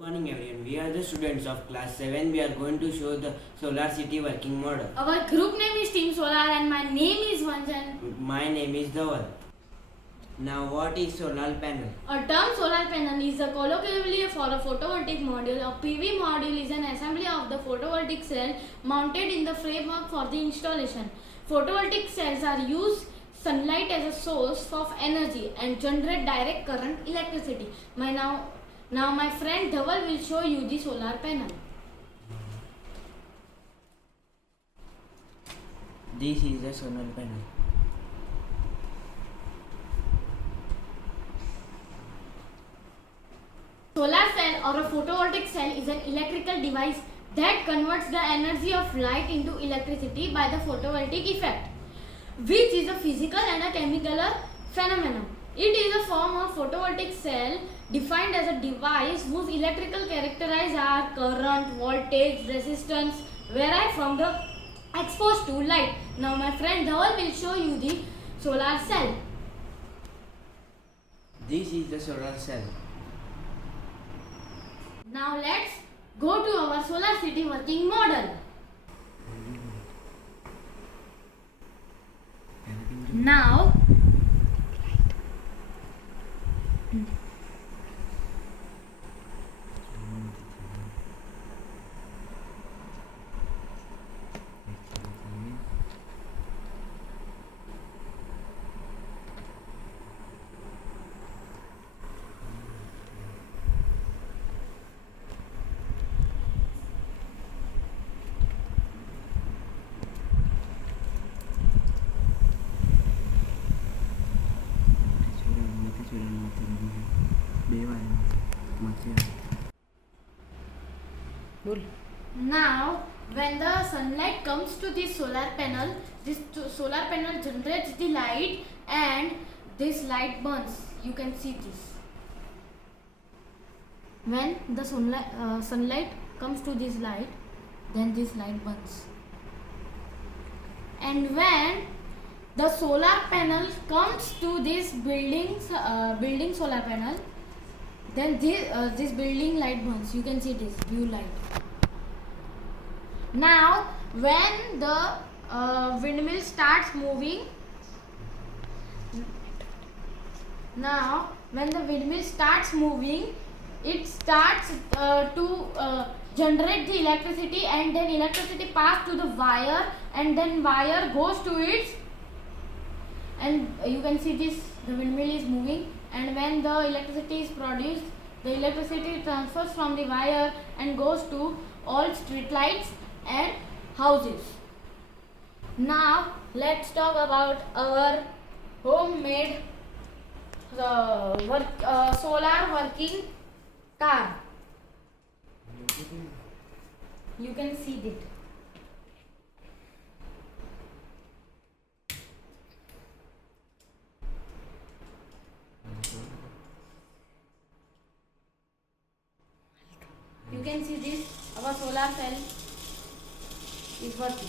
Morning everyone, we are the students of class 7. We are going to show the Solar City working model. Our group name is Team Solar and my name is Vanjan. My name is Dhaval. Now what is solar panel? A term solar panel is a colloquially for a photovoltaic module. A PV module is an assembly of the photovoltaic cell mounted in the framework for the installation. Photovoltaic cells are used sunlight as a source of energy and generate direct current electricity. Now my friend Dhaval will show you the solar panel. This is the solar panel. Solar cell or a photovoltaic cell is an electrical device that converts the energy of light into electricity by the photovoltaic effect, which is a physical and a chemical phenomenon. It is a form of photovoltaic cell defined as a device whose electrical characteristics are current, voltage, resistance vary from the exposed to light. Now my friend Dhaval will show you the solar cell. This is the solar cell. Now let's go to our solar city working model. Now Now, when the sunlight comes to this solar panel generates the light and this light burns. You can see this. When the sunlight comes to this light, then this light burns. And when the solar panel comes to this building solar panel, then this building light burns. You can see this blue light. Now when the windmill starts moving, it starts to generate the electricity, and then electricity pass to the wire, and then wire goes to its, and you can see this, the windmill is moving, and when the electricity is produced, the electricity transfers from the wire and goes to all street lights and houses. Now let's talk about our homemade solar working car. You can see it. You can see this, our solar cell is working.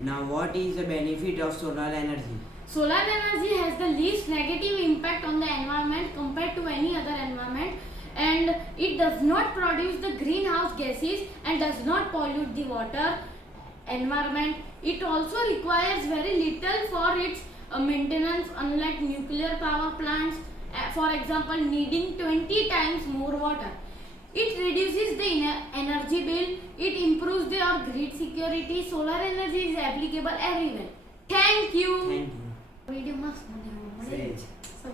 Now what is the benefit of solar energy? Solar energy has the least negative impact on the environment compared to any other environment, and it does not produce the greenhouse gases and does not pollute the water environment. It also requires very little for its maintenance, unlike nuclear power plants, for example, needing 20 times more water. It reduces the energy bill, it improves our grid security. Solar energy is applicable everywhere. Thank you. Thank you. Video must